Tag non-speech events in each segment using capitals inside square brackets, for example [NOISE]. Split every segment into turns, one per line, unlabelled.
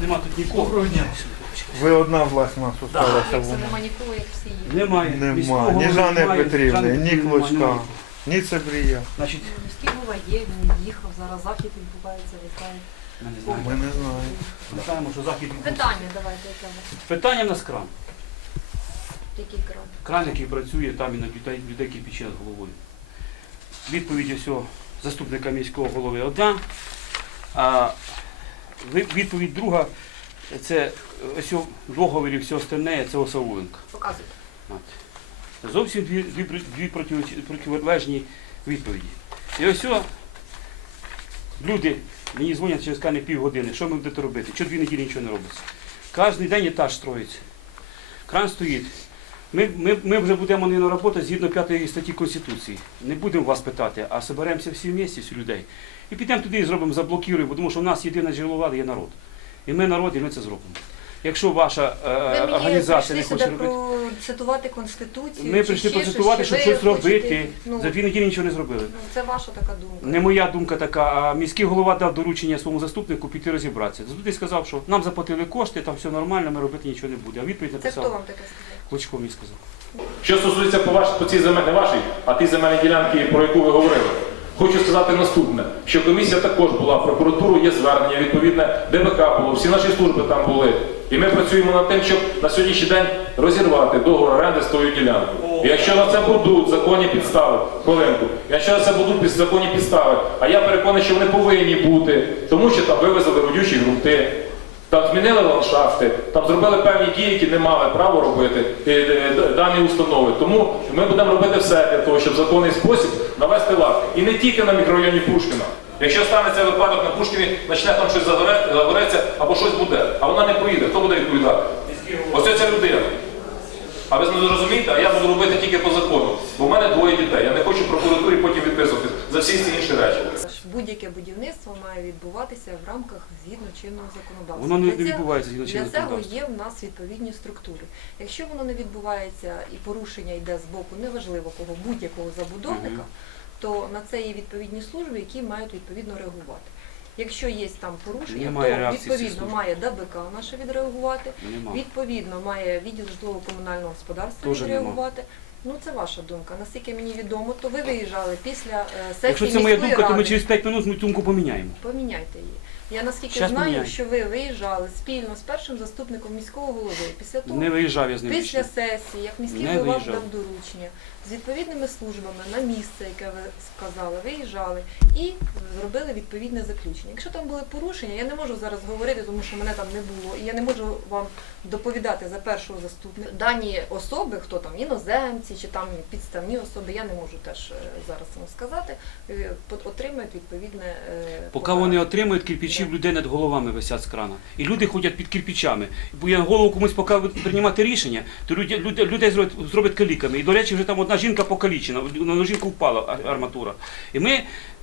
Нема тут нікого.
Ви одна власть у нас осталася.
Як
в
це нема нікого, як всі є.
Немає.
Нема. Ні Жанни Петрівни, ні Клочка, ні Цебрія.
Значить,
Міський голова є, він їхав, зараз захід відбувається, ви знаєте.
ми не знаємо.
Ми не знаємо.
Знаємо, що захід відбувся.
Питання давайте, яке у вас?
Питання в нас кран.
Який кран?
Кран, який працює там і на людей, людей кипіче з головою. Відповідь ось цього заступника міського голови одна, а відповідь друга це ось у договорі все остальне, це Осауленко.
Показуйте.
От. Зовсім дві, дві, дві проти- протилежні відповіді. І ось о, люди мені дзвонять через кане півгодини, що ми будете робити? Що дві неділі нічого не робиться. Кожен день етаж строїться. Кран стоїть. Ми, ми, ми вже будемо не на роботу згідно 5 статті Конституції. Не будемо вас питати, а соберемося всі в місті, всі людей. І підемо туди і зробимо, заблокуємо, тому що в нас єдине джерело влади є народ. І ми народ, і ми це зробимо. Якщо ваша е,
Ви
організація не хоче
сюди
робити.
процитувати Конституцію.
Ми
чи
прийшли
ще
процитувати,
щось,
щоб щось
ви хочете-
робити.
Ну,
За дві неділі нічого не зробили.
ну, це ваша така думка.
Не моя думка така, а міський голова дав доручення своєму заступнику піти розібратися. Заступник сказав, що нам заплатили кошти, там все нормально, ми робити нічого не буде. А відповідь
Це хто
написав
вам таке сказав?
Кличко мені сказав.
Що стосується по, ваш, по цій земель, не вашій, а тій земельній ділянки, про яку ви говорили, хочу сказати наступне, що комісія також була, в прокуратуру є звернення, відповідне ДБК було, всі наші служби там були. І ми працюємо над тим, щоб на сьогоднішній день розірвати договор оренди з тою ділянкою. І якщо на це будуть законні підстави, хвилинку, якщо на це будуть законні підстави, а я переконаний, що вони повинні бути, тому що там вивезли родючі ґрунти, там змінили ландшафти, там зробили певні дії, які не мали права робити е, е, дані установи. Тому ми будемо робити все для того, щоб в законний спосіб навести лад. І не тільки на мікрорайоні Пушкіна. Якщо станеться випадок на Пушкіні, почне там щось загоре- загореться або щось буде, а вона не поїде, хто буде відповідати? Оце ця людина. А ви не зрозумієте, а я буду робити тільки по закону. Бо в мене двоє дітей. Я не хочу прокуратурі потім відписуватись за всі ці інші речі.
Будь-яке будівництво має відбуватися в рамках згідно чинного законодавства.
Воно не відбувається згідно
Для цього є в нас відповідні структури. Якщо воно не відбувається і порушення йде з боку неважливо кого будь-якого забудовника, то на це є відповідні служби, які мають відповідно реагувати. Якщо є там порушення,
Немає
то
реакції
відповідно має ДБК наше відреагувати,
Нема.
відповідно має відділ житлово-комунального господарства
Тоже
відреагувати. Ну це ваша думка. Наскільки мені відомо, то ви виїжджали після е, сесії
Якщо це моя
міської
думка, то ми
ради.
через 5 хвилин ми думку поміняємо.
Поміняйте її. Я наскільки
Щас
знаю,
поміняю.
що ви виїжджали спільно з першим заступником міського голови після того,
Не виїжджав я з ним.
після сесії, як міський
Не
голова
виїжджав.
дав доручення з відповідними службами на місце, яке ви сказали, виїжджали і зробили відповідне заключення. Якщо там були порушення, я не можу зараз говорити, тому що мене там не було, і я не можу вам доповідати за першого заступника. Дані особи, хто там іноземці чи там підставні особи, я не можу теж е, зараз вам сказати, е, отримають відповідне е,
Поки вони отримують кирпичів, людей над головами висять з крана. І люди ходять під кирпичами. Бо я голову комусь поки приймати рішення, то люди, люди, людей зроблять, зроблять каліками. І, до речі, вже там одна жінка покалічена, на жінку впала арматура. І ми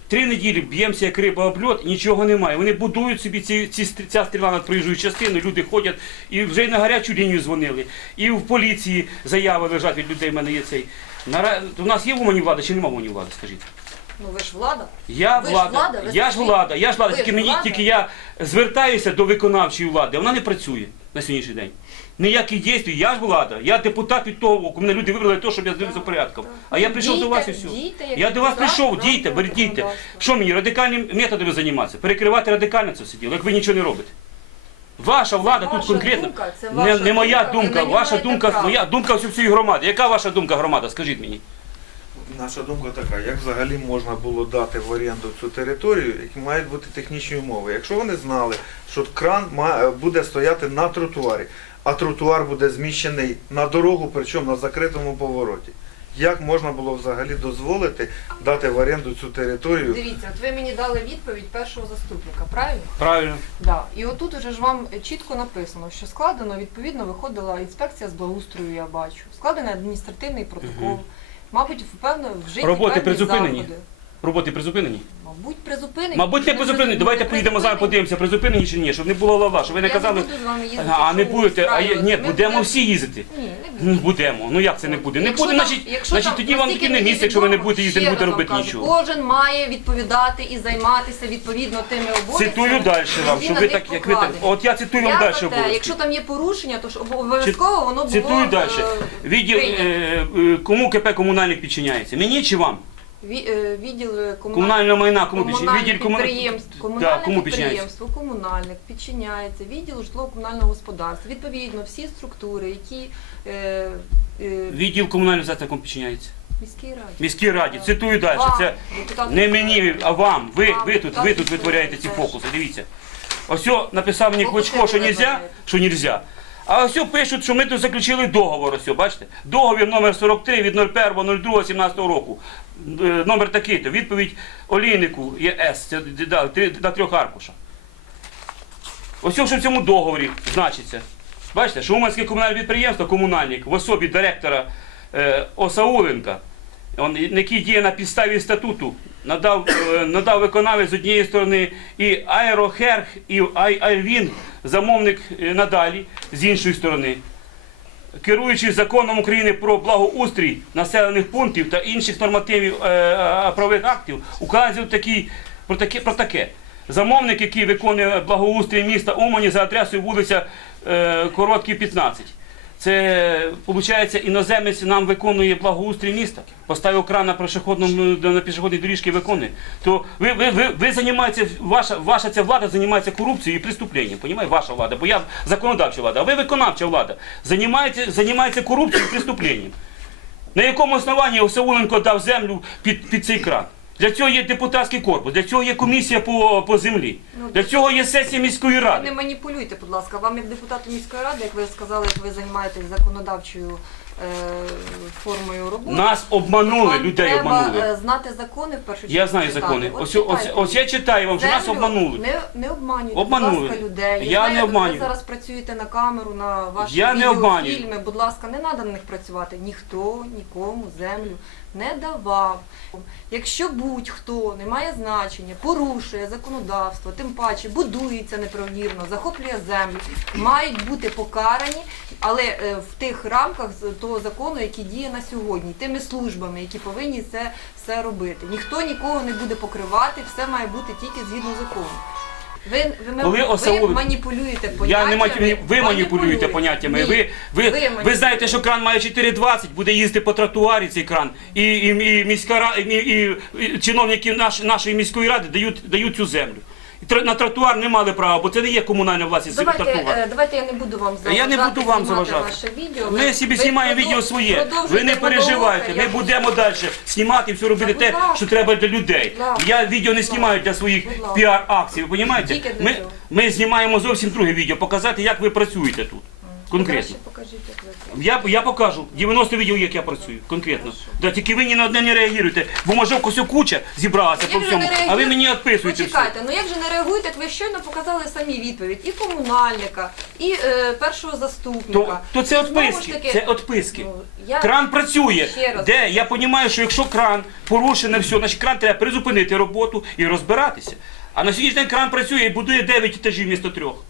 три неділі б'ємося, як риба об льод, нічого немає. Вони будують собі ці, ці, ця стріла над проїжджою частиною, люди ходять, і вже й на гарячу лінію дзвонили, і в поліції заяви лежать від людей, в мене є цей. У нас є в Умані влада чи нема в Умані влади, скажіть?
Ну ви ж влада.
Я
Ви ж
влада,
влада, ви
я ж влада, я ж влада,
Ви
тільки
ж
мені
влада.
тільки я звертаюся до виконавчої влади, вона не працює на сьогоднішній день. Ніяких дій, я ж влада, я депутат від того, мене люди вибрали для щоб я здивився порядком. А я прийшов до вас і все. Я до вас прийшов, дійте, беріть дійте. Що мені, радикальними методами займатися? Перекривати радикально це все діло, як ви нічого не робите. Ваша влада тут
ваша
конкретно.
думка,
не, не моя
думка,
думка, ваша думка, моя думка всієї громади. Яка ваша думка громада? Скажіть мені.
Наша думка така, як взагалі можна було дати в оренду цю територію, які мають бути технічні умови. Якщо вони знали, що кран буде стояти на тротуарі, а тротуар буде зміщений на дорогу, причому на закритому повороті. Як можна було взагалі дозволити дати в оренду цю територію?
Дивіться, от ви мені дали відповідь першого заступника, правильно?
Правильно.
Да. І отут уже ж вам чітко написано, що складено, відповідно, виходила інспекція з благоустрою, я бачу. Складений адміністративний протокол.
Мгм.
Мабуть, впевнено, вжиті
Роботи
певні
призупинені?
заходи.
Роботи призупинені?
Мабуть, призупинені.
Мабуть, не призупинені. Давайте поїдемо з вами подивимося, призупинені чи ні, щоб не було лава, щоб ви не
Я
казали.
буду з вами їздити,
А не будете, а є- ні, будемо всі їздити.
Ні, не
Ну,
будемо.
Ну як це не буде? Не
Якщо
буде,
там-
значить,
якщо
значить
там
тоді вам
настільки
таки не місце, якщо ви не
відомо,
будете їздити, не
ще
будете
раз вам
робити
кажу,
нічого.
Кожен має відповідати і займатися відповідно тими обов'язками.
Цитую далі вам, щоб ви так, як ви так.
покладені.
От я цитую вам
Я
далі
за те,
обов'язки.
якщо там є порушення, то ж обов'язково воно було
Цитую далі.
е,
Відділ,
прийнято.
е, е, кому КП комунальник підчиняється? Мені чи вам?
Ві- е, відділ е, комунального
Комунального майна кому підчиняється? Відділ кому-
підприємств, комунальне
кому підчиняється?
підприємство, комунальник підчиняється відділу житлово-комунального господарства. Відповідно, всі структури, які е, е,
Відділ комунального закладу кому підчиняється?
міській раді.
Міській раді. Цитую далі.
Вам,
Це
депутати
не мені, а вам. Ви,
Вам,
ви тут, ви тут
депутати
витворяєте ці
теж.
фокуси. Дивіться. Ось о, написав мені
Фокуси
Клочко, що
ви
нельзя,
витворяєте.
що нельзя. А ось пишуть, що ми тут заключили договор. Ось, бачите? Договір номер 43 від 01.02.17 року. Е, Номер такий-то. Відповідь Олійнику ЄС. На трьох аркушах. Ось що в цьому договорі значиться. Бачите, що Уманське комунальне підприємство, комунальник в особі директора е, Осауленка, який діє на підставі статуту, надав, е, надав виконавець з однієї сторони і Аерохерг, і Айрвін, замовник е, надалі з іншої сторони. Керуючись законом України про благоустрій населених пунктів та інших нормативів е, правових актів, указів такі, про, таке, про таке. Замовник, який виконує благоустрій міста Умані за адресою вулиця Короткий, 15. Це, виходить, іноземець нам виконує благоустрій міста, поставив кран на пішохідному на пішохідній доріжці виконує. То ви, ви, ви, ви займаєтеся, ваша, ваша ця влада займається корупцією і преступленням, понімаєте? Ваша влада, бо я законодавча влада, а ви виконавча влада. Займаєте, займається корупцією і преступленням. На якому основанні Осауленко дав землю під, під цей кран? Для цього є депутатський корпус, для цього є комісія по, по землі,
Ну,
для цього є сесія міської ради.
не маніпулюйте, будь ласка. Вам, як депутату міської ради, як ви сказали, як ви займаєтесь законодавчою е, формою роботи.
Нас обманули,
вам
людей
треба,
обманули.
е, знати закони в першу чергу.
Я знаю
читати.
закони.
От
Ось, ось,
читайте.
ось я читаю вам, що нас
Землю
обманули.
Не, не обманюйте,
Обманули.
будь ласка, людей.
Я
знаю,
не обманюю.
Ви зараз працюєте на камеру, на ваші
Я не обманюю.
відеофільми. Будь ласка, не треба на них працювати. Ніхто нікому землю не давав. Якщо будь-хто не має значення, порушує законодавство, тим паче будується неправомірно, захоплює землю, мають бути покарані, але е, в тих рамках того закону, який діє на сьогодні, тими службами, які повинні це все робити. Ніхто нікого не буде покривати, все має бути тільки згідно закону. Ви, ви,
Коли
ви
Осаули-
маніпулюєте
Я
поняттями.
не маніпулюю, ви маніпулюєте поняттями.
Ні.
Ви, ви, ви,
маніпулюєте.
знаєте, що кран має 4,20, буде їздити по тротуарі цей кран. І, і, і міська ра- і, і, і чиновники наш, нашої міської ради дають, дають цю землю. І тр- на тротуар не мали права, бо це не є комунальна власність.
Давайте,
тротуар.
е, давайте я не буду вам заважати.
я не буду вам
знімати
заважати.
Ваше відео.
Ми собі
ви
знімаємо
продов-
відео своє. Ви
продовжуйте
не переживайте.
монологи,
Ми
я-
будемо далі знімати і все робити
Будь
те,
ласка.
що треба для людей.
Будь ласка.
Я відео не знімаю для своїх
Будь ласка.
піар-акцій. Ви розумієте?
Тільки для
Ми,
цього.
ми знімаємо зовсім друге відео, показати, як ви працюєте тут. Конкретно.
Покажіть, як ви.
Я, я покажу 90 відео, як я працюю, конкретно. Да, тільки ви ні на одне не реагуєте. Бумажок ось куча зібралася по
Як же
всьому,
не
а ви
реагуєте?
мені відписуєте все.
Почекайте, ну як же не реагуєте, як ви щойно показали самі відповідь і комунальника, і е, першого заступника.
То, то це
знову ж
відписки,
таки,
це відписки.
ну, я-
Кран працює.
Ще раз.
Де? Я розумію, що якщо кран порушене все, значить кран треба призупинити роботу і розбиратися. А на сьогоднішній день кран працює і будує 9 етажів місто трьох.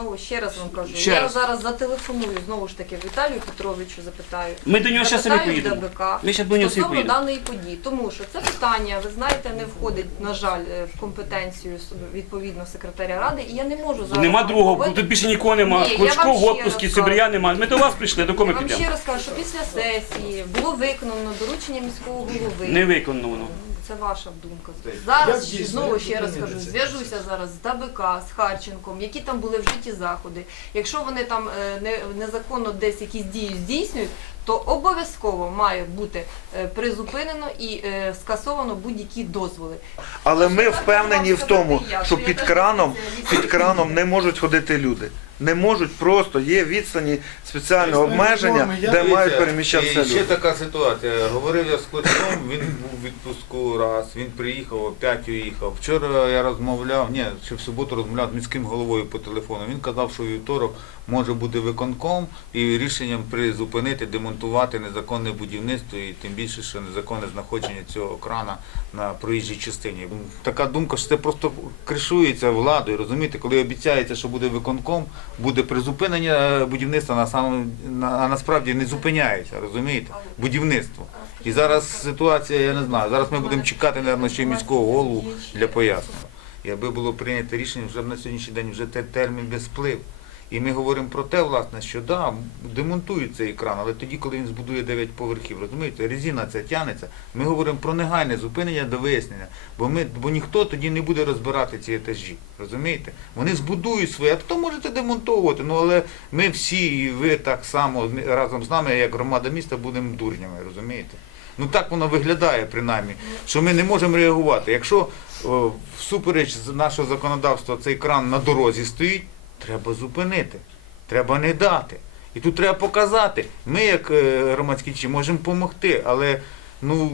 Знову ще раз вам кажу.
Ще
я
раз.
зараз зателефоную знову ж таки Віталію Петровичу, запитаю.
Ми до нього зараз самі
Запитаю
поїдемо.
ДБК
Ми зараз до нього самі
стосовно
поїдемо.
даної події, тому що це питання, ви знаєте, не входить, на жаль, е, в компетенцію с- відповідно секретаря ради, і я не можу зараз.
Нема
вам
другого,
говорити.
тут більше нікого нема.
Ні, я вам
в
ще
отпуску,
раз
Сибиря немає. Ми до вас прийшли, до кого ми
Я вам
підемо?
ще раз кажу, що після сесії було виконано доручення міського голови.
Не виконано воно.
Це ваша думка. Зараз
дійсно,
знову ще раз кажу, зв'яжуся зараз з ДБК, з Харченком, які там були вжиті заходи. Якщо вони там е, не, незаконно десь якісь дії здійснюють, то обов'язково має бути е, призупинено і е, скасовано будь-які дозволи.
Але ми впевнені в тому, що
що
під краном, під краном не можуть ходити люди. Не можуть просто, є відстані спеціального обмеження, де мають переміщатися
і Ще
люди.
така ситуація. Говорив я з Кличком, він був у відпуску раз, він приїхав, п'ять уїхав. Вчора я розмовляв, ні, ще в суботу розмовляв з міським головою по телефону. Він казав, що вівторок може бути виконком і рішенням призупинити, демонтувати незаконне будівництво і тим більше, що незаконне знаходження цього крана на проїжджій частині. Така думка, що це просто кришується владою. Розумієте, коли обіцяється, що буде виконком, буде призупинення е, будівництва, на сам- а насправді не зупиняється, розумієте? Будівництво. І зараз ситуація, я не знаю. Зараз ми будемо чекати, мабуть, ще міського голову для пояснення. І аби було прийнято рішення, вже на сьогоднішній день вже те- термін без вплив. І ми говоримо про те, власне, що да, демонтують цей екран, але тоді, коли він збудує 9 поверхів, розумієте, резина ця тягнеться. Ми говоримо про негайне зупинення до вияснення, бо ми, бо ніхто тоді не буде розбирати ці етажі. Розумієте? Вони збудують своє, а то можете демонтовувати. Ну але ми всі, і ви так само разом з нами, як громада міста, будемо дурнями, розумієте? Ну так воно виглядає принаймні, що ми не можемо реагувати. Якщо о, всупереч нашого законодавства цей кран на дорозі стоїть, треба зупинити, треба не дати. І тут треба показати. Ми, як е, громадські можемо допомогти, але ну,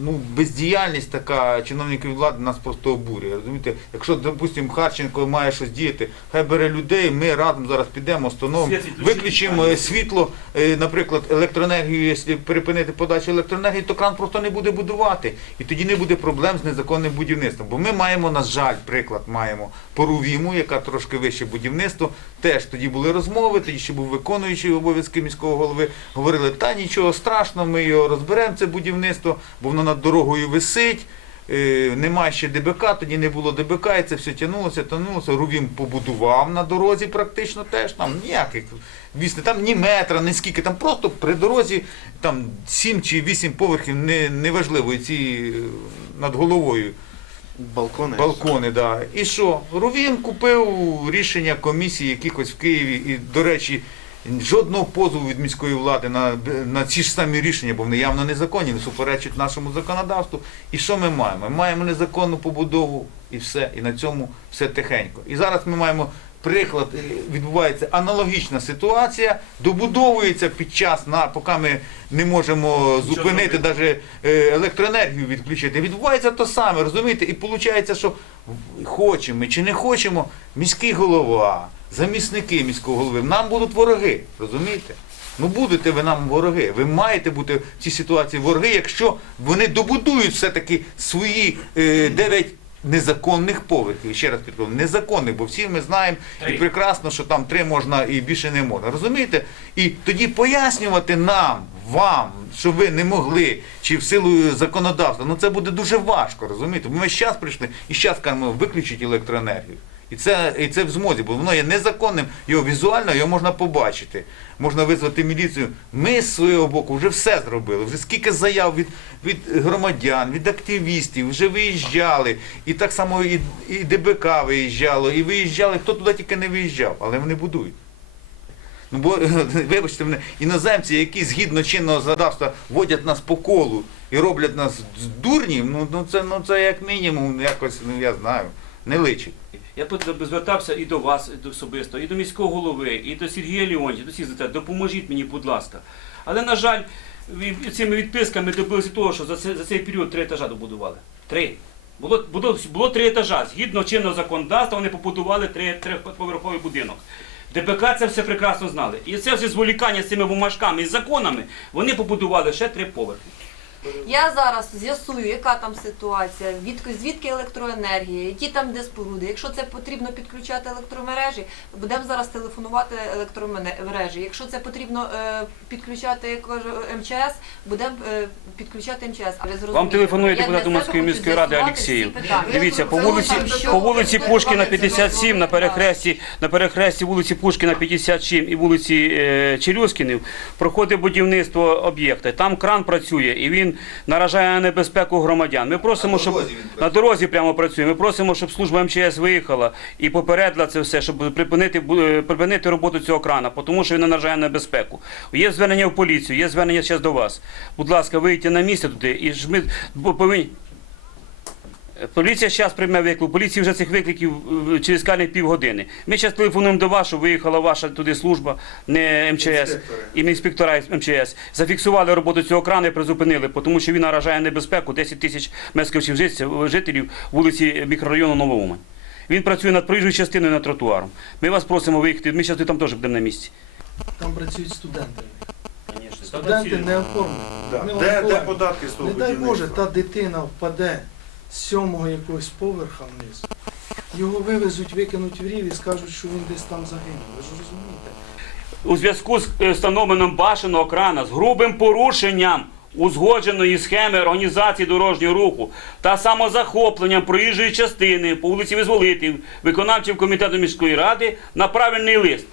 ну, бездіяльність така чиновників влади нас просто обурює. Розумієте? Якщо, допустимо, Харченко має щось діяти, хай бере людей, ми разом зараз підемо, встановимо, виключимо е, світло, е, наприклад, електроенергію, якщо припинити подачу електроенергії, то кран просто не буде будувати. І тоді не буде проблем з незаконним будівництвом. Бо ми маємо, на жаль, приклад маємо Порувіму, яка трошки вище будівництво. Теж тоді були розмови, тоді ще був виконуючий обов'язки міського голови. Говорили, та нічого страшного, ми його розберемо, це будівництво, бо воно над дорогою висить. Е, Немає ще ДБК, тоді не було ДБК, і це все тягнулося, тягнулося. Рувім побудував на дорозі практично теж, там ніяких, звісно, там ні метра, ні скільки, там просто при дорозі там 7 чи 8 поверхів, не, неважливо, і ці е, над головою
Балкони.
балкони. Да. І що? Рувім купив рішення комісії якихось в Києві, і, до речі, жодного позову від міської влади на, на ці ж самі рішення, бо вони явно незаконні, не суперечать нашому законодавству. І що ми маємо? Ми маємо незаконну побудову і все, і на цьому все тихенько. І зараз ми маємо приклад, е, відбувається аналогічна ситуація, добудовується під час, на, поки ми не можемо зупинити навіть електроенергію відключити. Відбувається то саме, розумієте? І виходить, що хочемо чи не хочемо, міський голова, замісники міського голови, нам будуть вороги, розумієте? Ну будете ви нам вороги. Ви маєте бути в цій ситуації вороги, якщо вони добудують все-таки свої е, дев'ять незаконних поверхів. Ще раз підкреслю, незаконних, бо всі ми знаємо і прекрасно, що там три можна і більше не можна. Розумієте? І тоді пояснювати нам, вам, що ви не могли, чи в силу законодавства, ну це буде дуже важко, розумієте? Бо Ми час прийшли і зараз кажемо, виключіть електроенергію. І це, і це в змозі, бо воно є незаконним, його візуально його можна побачити. Можна визвати міліцію. Ми з свого боку вже все зробили. Вже скільки заяв від, від громадян, від активістів, вже виїжджали. І так само і, і ДБК виїжджало, і виїжджали, хто туди тільки не виїжджав, але вони будують. Ну бо, [LAUGHS] вибачте мене, іноземці, які згідно чинного законодавства водять нас по колу і роблять нас з дурнів, ну, ну, це, ну це як мінімум якось, ну я знаю, не личить.
Я звертався і до вас і до особисто, і до міського голови, і до Сергія Леонтьєва, до всіх за це. Допоможіть мені, будь ласка. Але, на жаль, цими відписками добилися того, що за, це, за цей період три етажа добудували. Три. Було, було, було три етажа. Згідно чинного законодавства, вони побудували три, будинок. ДБК це все прекрасно знали. І це все зволікання з цими бумажками і законами, вони побудували ще три поверхи.
Я зараз з'ясую, яка там ситуація, від, звідки електроенергія, які там де споруди. Якщо це потрібно підключати електромережі, будемо зараз телефонувати електромережі. Якщо це потрібно е, підключати МЧС, будемо е, підключати МЧС. Але
Вам телефонує депутат Уманської міської ради Алексєєв. Дивіться, по вулиці, по вулиці Пушкіна
бачить,
57, на перехресті, на перехресті вулиці Пушкіна 57 і вулиці е, Челюскінів проходить будівництво об'єкта. Там кран працює і він наражає на небезпеку громадян. Ми просимо, щоб на дорозі прямо працює. Ми просимо, щоб служба МЧС виїхала і попередила це все, щоб припинити е, припинити роботу цього крана, тому що він наражає на небезпеку. Є звернення в поліцію, є звернення зараз до вас. Будь ласка, вийдіть на місце туди і ж ми повинні. Поліція зараз прийме виклик. Поліції вже цих викликів е, через кальні півгодини. Ми зараз телефонуємо до вас, що виїхала ваша туди служба, не МЧС
Інспектори.
і не інспектора МЧС. Зафіксували роботу цього крану і призупинили, тому що він наражає небезпеку 10 тисяч мешканців жителів- вулиці мікрорайону Новоумань. Він працює над проїжджою частиною над тротуаром. Ми вас просимо виїхати. Ми зараз там теж будемо на місці.
Там працюють студенти. Студенти не оформлені.
Да.
Не
Де, де податки з того
Не дай Боже, та дитина впаде з сьомого якогось поверха вниз. Його вивезуть, викинуть в рів і скажуть, що він десь там загинув. Ви ж розумієте?
у зв'язку з е, встановленням башеного крана з грубим порушенням узгодженої схеми організації дорожнього руху та самозахопленням проїжджої частини по вулиці Визволитів виконавчим комітетом міської ради на правильний лист.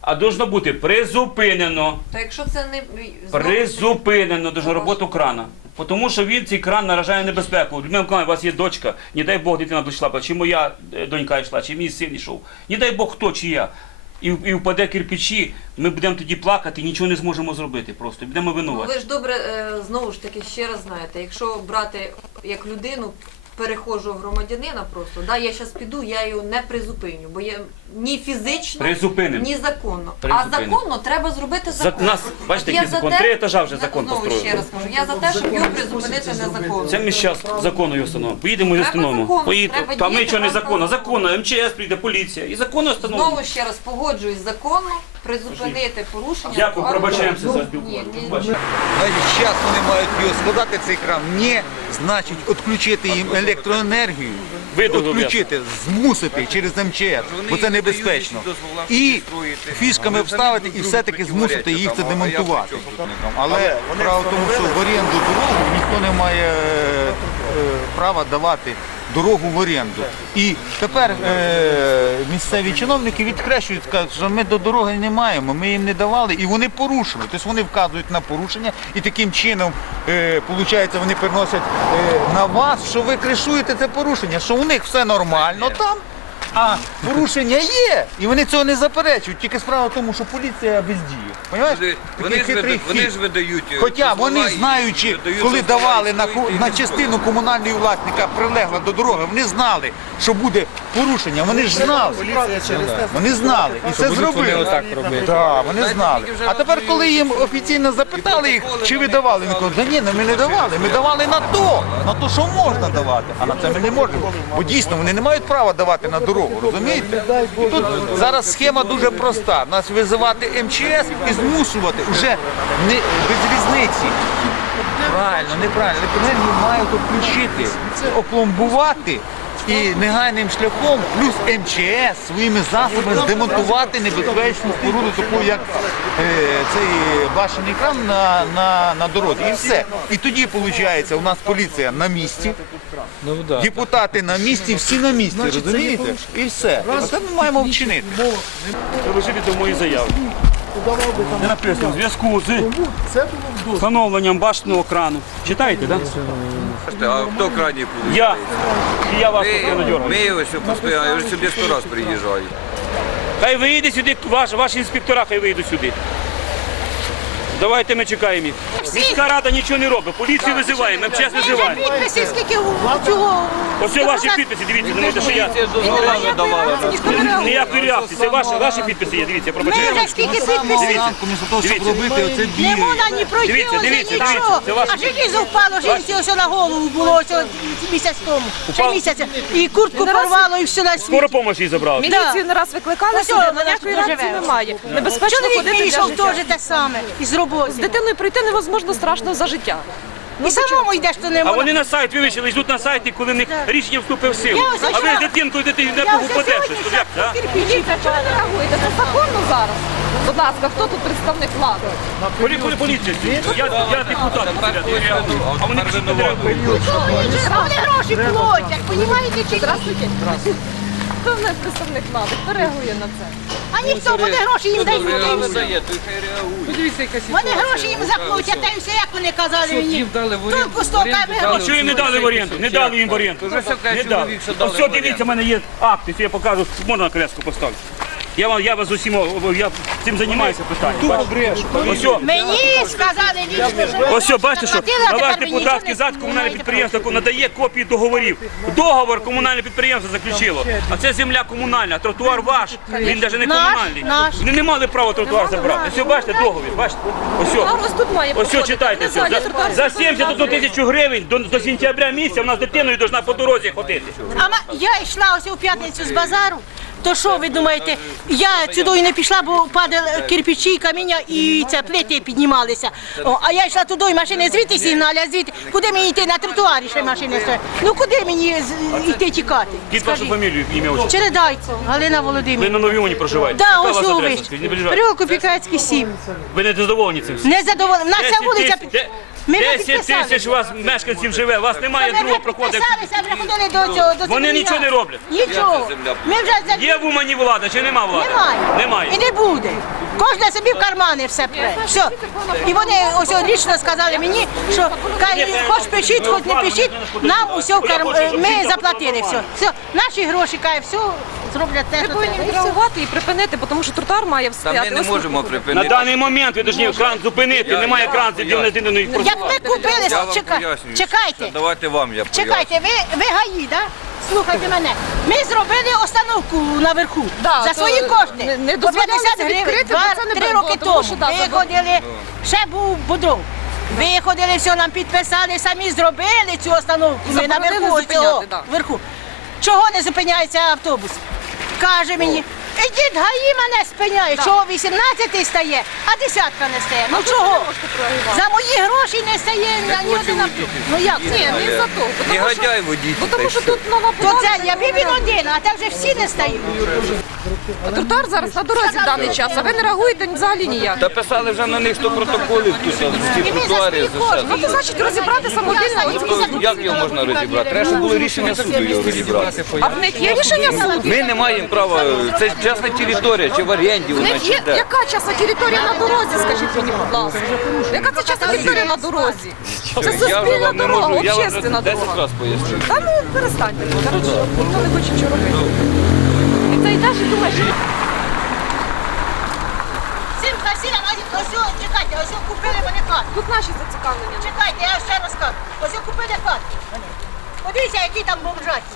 А должно бути призупинено,
То якщо це не знову-
призупинено дуже роботу крана. Тому що він цей кран наражає на небезпеку. Людмила Миколаївна, у вас є дочка, не дай Бог дитина дійшла, чи моя е, донька йшла, чи мій син йшов. Не дай Бог хто чи я. І, і впаде кирпичі, ми будемо тоді плакати, нічого не зможемо зробити просто. Будемо
Ну,
винувати.
ви ж добре е, знову ж таки ще раз знаєте, якщо брати як людину перехожого громадянина просто, да, я зараз піду, я його не призупиню, бо я ні фізично,
Призупинимо.
ні законно.
Призупинимо.
А законно треба зробити
За,
закон.
нас, бачите,
я
який
за
закон?
те-
Три етажа вже закон
знову ще
построїли.
раз кажу, я за те, щоб його призупинити незаконно.
Це ми зараз законно його встановимо. Поїдемо і
Треба
встановимо. Поїдемо.
треба
Та ми
діяти
що не законно?
законно.
Законно, МЧС прийде, поліція. І законно встановимо.
Знову ще раз погоджуюсь законно, призупинити порушення.
Дякую, пробачаємося за
Ні,
спілкування.
зараз вони мають його складати цей кран. Ні, значить, відключити їм електроенергію, відключити, змусити через МЧС, бо це небезпечно. І фішками вставити і все-таки змусити їх це демонтувати. Але справа в тому, що в оренду дорогу ніхто не має е, е, права давати дорогу в оренду. І тепер е, місцеві чиновники відхрещують, кажуть, що ми до дороги не маємо, ми їм не давали, і вони порушили. Тобто вони вказують на порушення, і таким чином, е, вони переносять е, на вас, що ви кришуєте це порушення, що у них все нормально там. А порушення є, і вони цього не заперечують. Тільки справа в тому, що поліція бездіє. Понимаєш?
Вони,
Такий
ж,
хитрий
вида- вони
хід.
ж видають. е,
Хоча
дозвола
вони,
і
знаючи,
видають
коли
дозвола
давали
і
на, ку-
і
на частину комунальної власника прилегла до дороги, вони знали, що буде порушення. Вони ж знали. Вони знали. І це зробили. Так, вони знали. А тепер, коли їм офіційно запитали їх, чи ви давали, вони кажуть, да ні, ну ми не давали. Ми давали на то, на то, що можна давати, а на це ми не можемо. Бо дійсно вони не мають права давати на дорогу, розумієте? І тут зараз схема дуже проста. Нас визивати МЧС і змушувати вже не без різниці. Правильно, неправильно. Електроенергію мають включити, опломбувати і негайним шляхом, плюс МЧС своїми засобами здемонтувати небезпечну споруду, таку як е, цей башений кран на, на, на дорозі. І все. І тоді, виходить, у нас поліція на місці, депутати на місці, всі на місці, розумієте? І все. А це ми маємо вчинити.
Залишити до моєї заяви. Написано, в зв'язку з встановленням башенного крану. Читаєте, так? Да?
А хто крайній буде?
Я. І я вас
Ми,
постійно дергаю.
ми ось постійно, я вже сюди сто раз приїжджаю.
Хай вийде сюди, ваш, ваші інспектора хай вийдуть сюди. Давайте ми чекаємо їх. Міська рада нічого не робить, поліцію визиваємо, МЧС визиваємо.
Підписи скільки у цього.
Ось це ваші підписи, дивіться, думаєте, що я ніякої реакції. Це ваші, ваші підписи є, дивіться,
Ми вже скільки підписів.
Зранку, вмісто того, щоб
Дивіться.
робити оце
Не можна ні пройти,
Дивіться,
оце
дивіться,
нічого.
дивіться, це ваше-
А желізо впало жінці ось на голову було ось місяць тому. Ще
Упав?
місяць. І куртку порвало, і все на світ.
Скоро помощь їй забрали.
Міліцію не раз викликали
Ось
сюди,
вона
але ніякої
тут
реакції
живе.
немає. Небезпечно
Чоловік
ходити для життя.
теж те саме, із роботи.
З дитиною прийти невозможно страшно за життя.
І самому йдеш, то не
А
можна.
вони на сайт вивішили, йдуть на сайті, коли в них рішення вступив в силу.
Я ось
А ви
вчора-
дитинкою дитині не
Я
упаде щось. то Як,
чого ви не реагуєте? Це законно зараз. Будь ласка, хто тут представник влади?
Полі, полі, поліція. Я, я депутат, я а вони всі не реагують.
А вони гроші платять, понімаєте чи ні?
Здравствуйте. Хто в нас представник влади? Хто реагує на це?
А ніхто, вони гроші їм дають.
Подивіться, яка
Вони гроші їм заплатять, та й все, як вони казали мені.
їм дали в оренду?
Тут по 100
В оренду
А що їм не дали в оренду? Не дали їм в оренду.
Вже все
Не дали.
чоловік, що дали
Ось
в
все,
оренду.
дивіться, в мене є акти, я покажу, можна на коляску поставити. Я вам я вас усім я цим займаюся питанням. Ось
Мені сказали лічно,
Ось, бачите, що
заплатили, а
на
тепер
ваш
ви
депутатський запит комунальне підприємство надає копії договорів. Договор комунальне підприємство заключило. А це земля комунальна, а тротуар ваш. Він навіть не комунальний.
наш.
Вони не мали права тротуар забрати. Ось, бачите, договір, бачите? Ось.
Ось тут має
Ось читайте все. За, за 71 тисячу гривень до, до сентября місяця вона з дитиною повинна по дорозі ходити.
А я йшла ось у п'ятницю з базару. То що ви думаєте, я сюди не пішла, бо падали кирпичі, каміння і це плити піднімалися. О, а я йшла туди, і машини звідти сигнали, а звідти. Куди мені йти на тротуарі ще машини стоять? Ну куди мені з- йти тікати?
Кіть вашу
Скажіть.
фамілію, ім'я отче.
Чередайко, Галина
Ви
Володимирівна.
на Новіоні проживаєте?
Да,
Яка
ось у
адреса? Скажіть, Не переживайте.
Переулку Пікацький 7.
Ви не задоволені цим? всім?
Не задоволена. У нас ця
10
вулиця.
тисяч- де-
Ми вже
10
підписали.
тисяч у вас мешканців живе, у вас немає
Ми
другого проходу.
підписалися, вже ходили до цього, до
Вони нічого не роблять.
Нічого. Ми вже за
Є в Умані влада чи нема влади?
Немає.
Немає.
І не буде. Кожна собі в кармани все пре. Все. І вони ось лічно сказали мені, що хоч пишіть, хоч не пишіть, нам усе в карм... е, ми заплатили все. Все. Наші гроші, кай, все зроблять те, що
повинні
треба. І все.
відреагувати і припинити, тому що тротуар має
Та ми не можемо
На даний момент ви повинні кран зупинити, немає кран, де не їх
Як ми купили,
Я вам
чекай,
пояснюю.
чекайте.
Давайте вам я поясню.
Чекайте, ви, ви гаї, да? Слухайте мене. Ми зробили остановку наверху
Да,
за
то
свої кошти.
не- не
По
дозволяли
50
це
гривень,
відкрити, бо це не
три
було,
роки
тому
тому.
що, да, це
Виходили, ще був Бодров. Виходили, все нам підписали, самі зробили цю остановку. Ми
Заборонили
наверху
зупиняти,
цього,
да.
вверху. Чого не зупиняється автобус? Каже мені, ідіть, гаї мене спиняє, чого 18 стає, а десятка не стає. Ну чого? За мої гроші не стає ні один автобус. Ну як це?
Ні, не за то.
Негодяй водій.
Бо тому що тут нова
То це я бібін він один, а там вже всі не стають.
Тротуар зараз на дорозі в даний час, а ви не реагуєте взагалі ніяк.
Та писали вже на них 100 протоколів тут, ці
ми за
все.
Ну, то значить розібрати самовільно
Ну, Як його можна розібрати? Треба, щоб було рішення суду його розібрати.
А в них є рішення суду?
Ми не маємо права, це частна територія, чи в оренді
В
вона,
них
чи
є
де.
яка частна територія на дорозі, скажіть мені, будь ласка. Яка це частна територія на дорозі? Це
Я вже
суспільна
вам не
дорога,
можу, я вам вже
общественна
10
дорога.
разів поясню.
Та ну перестаньте, коротше, ніхто не хоче нічого робити. Це йдеш і думаєш, що
Цим хасінам, ось ось, чекайте, ось ось купили вони хату.
тут наші зацікавлення.
Чекайте, я ще раз кажу. Ось ось купили вони. Подивіться, які там бомжаті.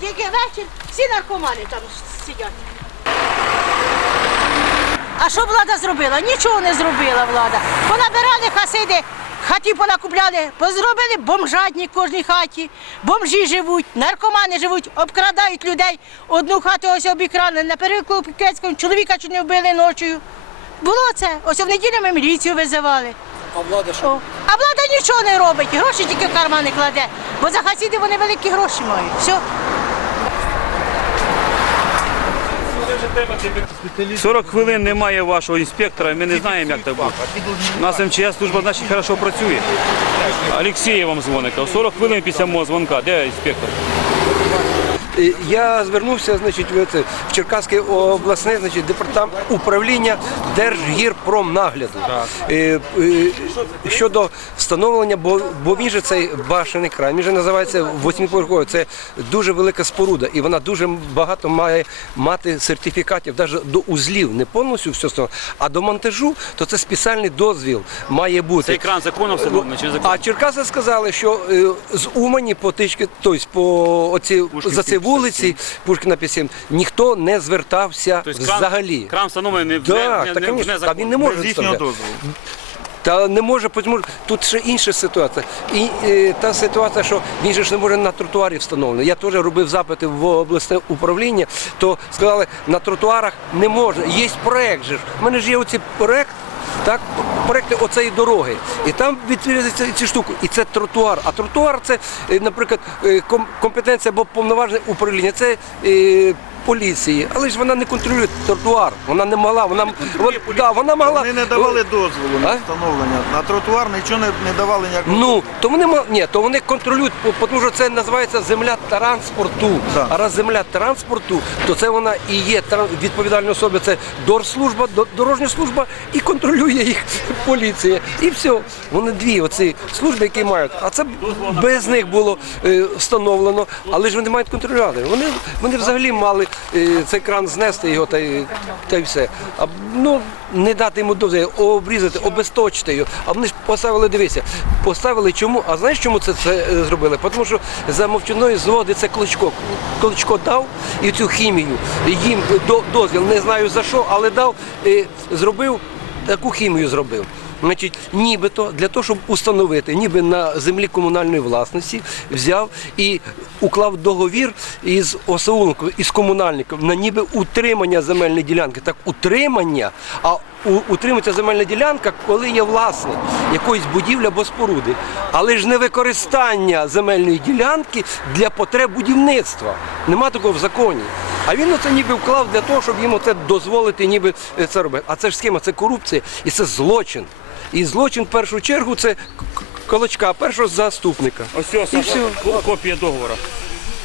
Тільки вечір, всі наркомани там сидять. А що влада зробила? Нічого не зробила влада. Понабирали хасиди, хаті понакупляли, позробили бомжатні в кожній хаті. Бомжі живуть, наркомани живуть, обкрадають людей. Одну хату ось обікрали на перекупу Пікецькому, чоловіка чуть не вбили ночою. Було це. Ось в неділю ми міліцію визивали. А влада що? А влада нічого не робить, гроші тільки в кармани кладе. Бо за хасіди вони великі гроші мають. Все.
40 хвилин немає вашого інспектора, ми не знаємо, як так буде. У нас МЧС служба значить хорошо працює. Олексій вам дзвонить. 40 хвилин після мого дзвонка. Де інспектор?
Е, Я звернувся значить, в, це, в Черкаське обласне значить, департамент управління Держгірпромнагляду Е, е, щодо встановлення, бо, бо він же цей башений край, він же називається восьмиповерховий. Це дуже велика споруда, і вона дуже багато має мати сертифікатів, навіть до узлів, не повністю все встановлено, а до монтажу, то це спеціальний дозвіл має бути.
Цей кран законом встановлений чи законом?
А Черкаси сказали, що з Умані по тички, тобто по оці, за ці вулиці Пушкіна 57, ніхто не звертався
Тобто кран,
взагалі.
кран встановлений
Так,
не,
та,
не, не,
конечно,
не
та він не може вставляти. Та не може, тому тут ще інша ситуація. І е, та ситуація, що він же ж не може на тротуарі встановлений. Я теж робив запити в обласне управління, то сказали, на тротуарах не можна. Є проект же. ж. У мене ж є оці проект. Так, проекти оцеї дороги. І там відрізається ці штуки. І це тротуар. А тротуар це, е, наприклад, е, компетенція або повноважне управління. Це е, поліції. Але ж вона не контролює тротуар. Вона не могла. Вона, вона, да, вона могла.
Вони не давали дозволу на
А?
встановлення. На тротуар нічого не, не давали ніякого.
Ну, то вони ма- ні, то вони контролюють, по- тому що це називається земля транспорту.
Да.
А раз земля транспорту, то це вона і є тран- відповідальна особа, це дорслужба, до- дорожня служба і контролює їх [LAUGHS] поліція. І все. Вони дві оці служби, які мають. А це без них було е, встановлено, але ж вони мають контролювати. Вони, вони взагалі мали е, цей кран знести його та й, та й все. А, ну, не дати йому дозвіл, обрізати, обесточити його. А вони ж поставили, дивися, поставили чому? А знаєш, чому це, це е, зробили? Тому що за мовчаною згоди це Кличко. Кличко дав і цю хімію, їм дозвіл, не знаю за що, але дав, і зробив, таку хімію зробив. Значить, нібито для того, щоб установити, ніби на землі комунальної власності взяв і уклав договір із осаунком, із комунальником на ніби утримання земельної ділянки. Так утримання, а утримується земельна ділянка, коли є власник якоїсь будівлі або споруди, але ж не використання земельної ділянки для потреб будівництва. Нема такого в законі. А він оце ніби вклав для того, щоб йому це дозволити, ніби е, це робити. А це ж схема, це корупція і це злочин. І злочин в першу чергу це колочка, першого заступника.
Ось
І все.
Копія договору.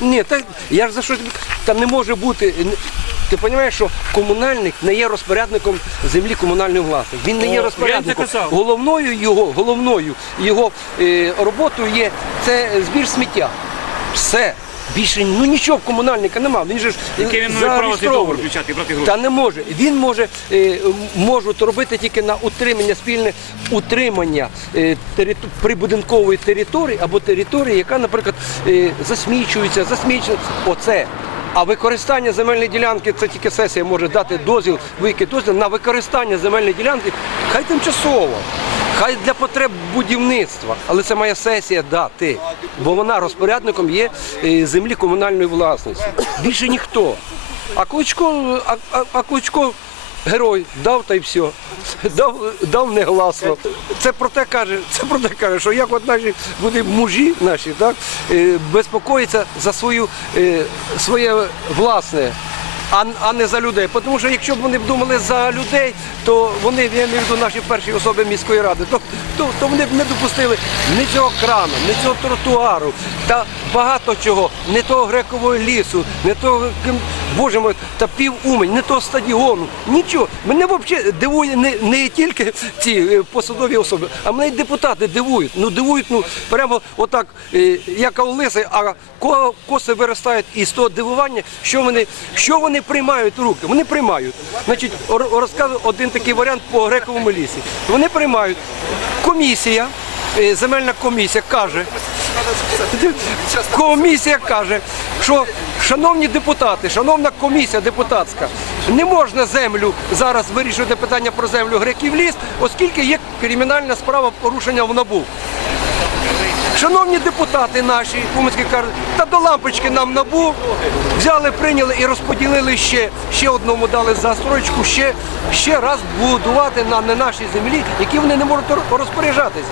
Ні, так я ж за що тобі- там не може бути. Ти розумієш, що комунальник не є розпорядником землі комунальної власності. Він не є розпорядником. Головною його, головною його е, роботою є це збір сміття. Все. Bільше ну нічого в комунальника нема. Він же ж е,
Яке він має право цей
зареєстрований.
включати і брати гроші?
Та не може. Він може е, можуть робити тільки на утримання спільне утримання е, териту- прибудинкової території або території, яка, наприклад, е, засмічується, засмічена. Оце. А використання земельної ділянки це тільки сесія може дати дозвіл, викид дозвіл на використання земельної ділянки. Хай тимчасово, хай для потреб будівництва, але це має сесія дати, бо вона розпорядником є е, землі комунальної власності. Більше ніхто. А Кличко, а, а, а Кличко герой дав та й все. Дав, дав негласно. Це про те каже, це про те каже, що як от наші вони мужі наші, так, е, безпокоїться за свою е, своє власне. А, а не за людей. Тому що якщо б вони б думали за людей, то вони, я не веду наші перші особи міської ради, то, то, то вони б не допустили ні цього крану, ні цього тротуару та багато чого, не того грекового лісу, не того, боже мой, та пів умень, не того стадіону. Нічого. Мене взагалі дивує не, не тільки ці е, посадові особи, а мене й депутати дивують. Ну дивують, ну прямо отак, е, як лиси, а ко- коси виростають із того дивування, що вони, що вони приймають в руки. Вони приймають. Значить, розказую один такий варіант по грековому лісі. Вони приймають комісія. Е, Земельна комісія каже, комісія каже, що шановні депутати, шановна комісія депутатська, не можна землю зараз вирішувати питання про землю греків ліс, оскільки є кримінальна справа порушення в НАБУ. Шановні депутати наші, умицькі кажуть, та до лампочки нам набу, взяли, прийняли і розподілили ще, ще одному дали застройку, ще, ще раз будувати на не нашій землі, які вони не можуть розпоряджатися.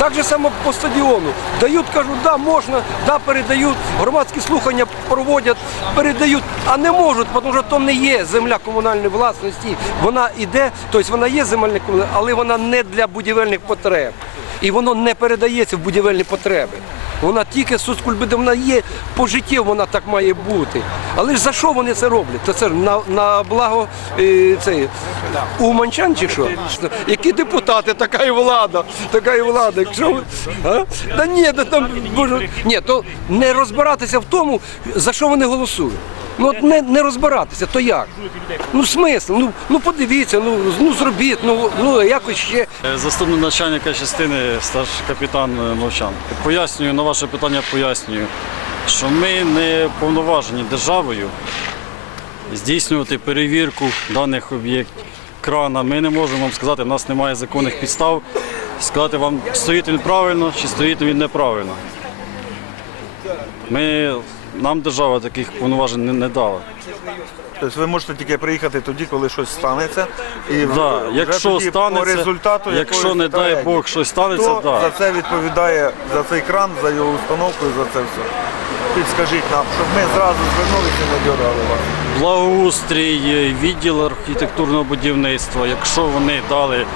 Так же само по стадіону. Дають, кажуть, да, можна, да, передають, громадські слухання проводять, передають, а не можуть, тому що то не є земля комунальної власності. Вона іде, тобто вона є земельна комунальна, але вона не для будівельних потреб. І воно не передається в будівельні потреби. Вона тільки соцкульбиде, вона є по життю, вона так має бути. Але ж за що вони це роблять? Та це на, на благо е, цей, уманчан чи що? Які депутати, така і влада, така і влада. Якщо ви, а? Та ні, та там боже, ні, то не розбиратися в тому, за що вони голосують. Ну от не, не розбиратися, то як? Ну смисл, ну, ну подивіться, ну, ну зробіть, ну, ну якось ще.
Е, Заступник начальника частини старший капітан е, Мовчан. Пояснюю на ваше питання, пояснюю, що ми не повноважені державою здійснювати перевірку даних об'єктів крана. Ми не можемо вам сказати, в нас немає законних підстав сказати вам, стоїть він правильно чи стоїть він неправильно. Ми, нам держава таких повноважень не, не дала.
Тобто ви можете тільки приїхати тоді, коли щось станеться. І
Да,
вже
якщо
тоді
станеться,
по результату
якщо не дай Бог щось станеться,
хто
да.
за це відповідає за цей кран, за його установку і за це все. Підскажіть нам, щоб ми зразу звернулися і не дьоргали вас.
Благоустрій, відділ архітектурного будівництва. Якщо вони дали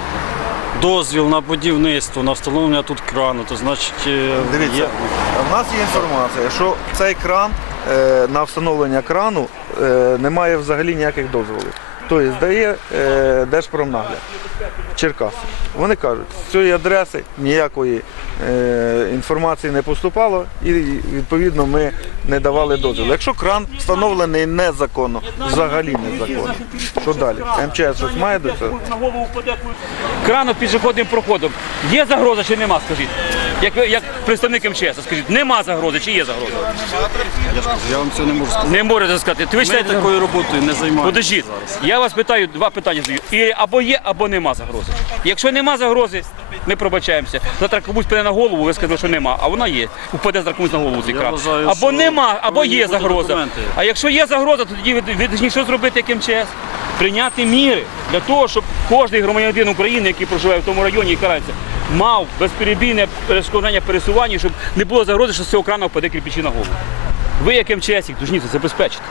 дозвіл на будівництво, на встановлення тут крану, то значить е,
Дивіться,
є.
в нас є інформація, що цей кран е, на встановлення крану е, не взагалі ніяких дозволів. Тобто здає е, Держпромнагляд Черкас. Вони кажуть, з цієї адреси ніякої е, інформації не поступало, і відповідно ми не давали дозволу. Якщо кран встановлений незаконно, взагалі незаконно, що далі? МЧС щось має до цього?
Крану пішохідним проходом. Є загроза чи нема, скажіть? Як, ви- як представник МЧС, скажіть, нема загрози чи є загроза?
Я ж кажу, я вам цього не можу сказати.
Не можете сказати. Ви
Ми такою роботою не займаємося.
Подождіть,
зараз.
я вас питаю, два питання задаю. І або є, або нема загрози. Якщо нема загрози, ми пробачаємося. Завтра комусь піде на голову, ви сказали, що нема, а вона є. Упаде завтра комусь на голову
Я вважаю,
Або
що
нема, або
повинні
є
бути
загроза.
документи.
А якщо є загроза, то тоді ви, ви повинні що зробити як МЧС? Прийняти міри для того, щоб кожен громадянин України, який проживає в тому районі і карається, мав безперебійне перешкоджання пересування, щоб не було загрози, що з цього крана впаде кирпичі на голову. Ви як МЧС їх повинні це забезпечити.